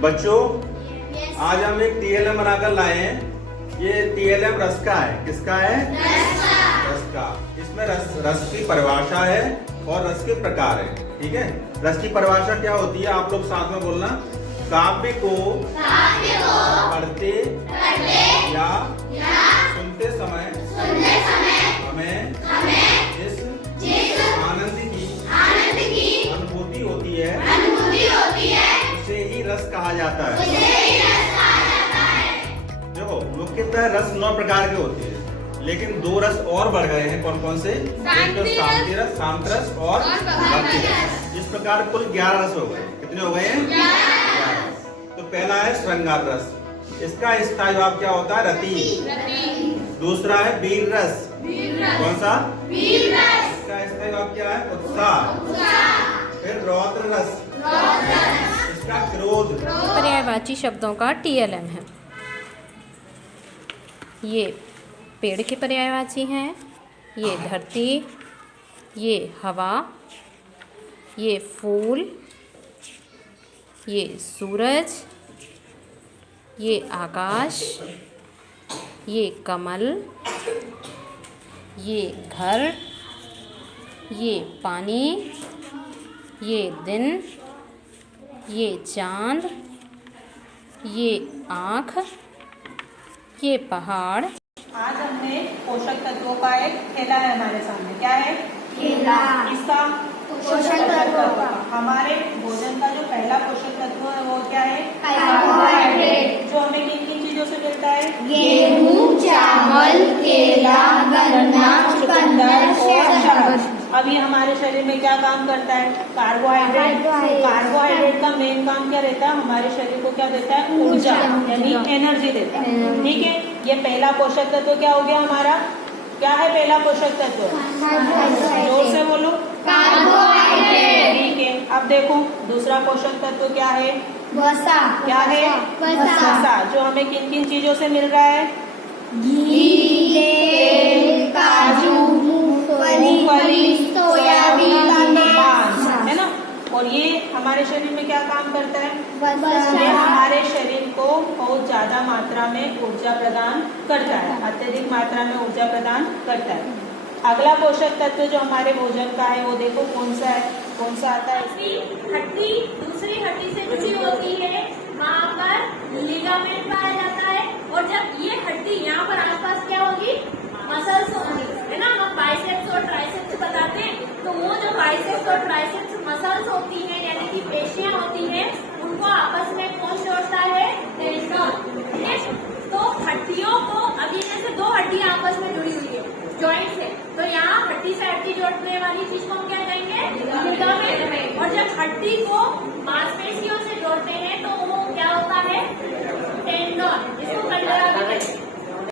बच्चों आज हम एक TLM बनाकर लाए हैं। ये TLM रस का है। किसका है? रस का। इसमें रस की परिभाषा है और रस के प्रकार है। ठीक है, रस की परिभाषा क्या होती है आप लोग साथ में बोलना। काव्य को पढ़ते या सुनते समय हमें जिस आनंद की अनुभूति होती है उसे ही रस कहा जाता है। देखो मुख्यतः रस 9 प्रकार के होते हैं, लेकिन 2 रस और बढ़ गए हैं। कौन कौन से? शांति रस, शांत रस और भक्ति रस। इस प्रकार कुल 11 रस हो गए। कितने हो गए हैं? 11। तो पहला है श्रृंगार रस। इसका स्थायी भाव क्या होता है? रति। दूसरा है वीर रस। कौन सा? इसका स्थायी भाव क्या है? उत्साह। फिर रौद्र रस। इसका क्रोध। पर्यायवाची शब्दों का TLM है। ये पेड़ के पर्यायवाची हैं, ये धरती, ये हवा, ये फूल, ये सूरज, ये आकाश, ये कमल, ये घर, ये पानी, ये दिन, ये चांद, ये आँख, ये पहाड़। आज हमने पोषक तत्वों का एक खेला है हमारे सामने। क्या है? खेला। इसका पोषक तत्व। हमारे भोजन का जो पहला पोषक तत्व है वो क्या है? कार्बोहाइड्रेट। जो हमें किन किन चीजों से मिलता है? गेहूं, चावल, केला, गन्ना, चुकंदर और शहद। अब ये हमारे शरीर में क्या काम करता है? कार्बोहाइड्रेट। कार्बोहाइड्रेट का मेन काम क्या रहता है? हमारे शरीर को क्या देता है? ऊर्जा, यानी एनर्जी देता है। ठीक है, ये पहला पोषक तत्व क्या हो गया हमारा? क्या है पहला पोषक तत्व? जोर से बोलो। कार्बोहाइड्रेट। ठीक है, अब देखो दूसरा पोषक तत्व क्या है? वसा। क्या है? वसा। जो हमें किन किन चीजों से मिल रहा है? घी, तेल, काजू, मूंगफली, सोयाबीन, बांस, है ना। और ये हमारे शरीर में क्या काम करता है? ये हमारे शरीर को बहुत ज्यादा मात्रा में ऊर्जा प्रदान करता है, अत्यधिक मात्रा में ऊर्जा प्रदान करता है। अगला पोषक तत्व जो हमारे भोजन का है वो देखो कौन सा है? कौन सा आता है? हड्डी दूसरी हड्डी से जुड़ी होती है, वहाँ पर लिगामेंट पाया जाता है। और जब ये हड्डी यहाँ पर आसपास क्या होगी? मसल्स होंगी, है ना। हम बाइसेप्स और ट्राइसेप्स बताते हैं, तो वो जो बाइसेप्स और ट्राइसेप्स मसल्स होती हैं यानी कि पेशियां होती हैं, उनको आपस में कौन जोड़ता है? टेंडन। ठीक है, तो हड्डियों को अभी जैसे 2 हड्डियां आपस में जुड़ी हुई है जॉइंट से, तो यहाँ हड्डी से हड्डी जोड़ने वाली चीज को हम क्या कहेंगे? लिगामेंट। और जब हड्डी को मांसपेशियों से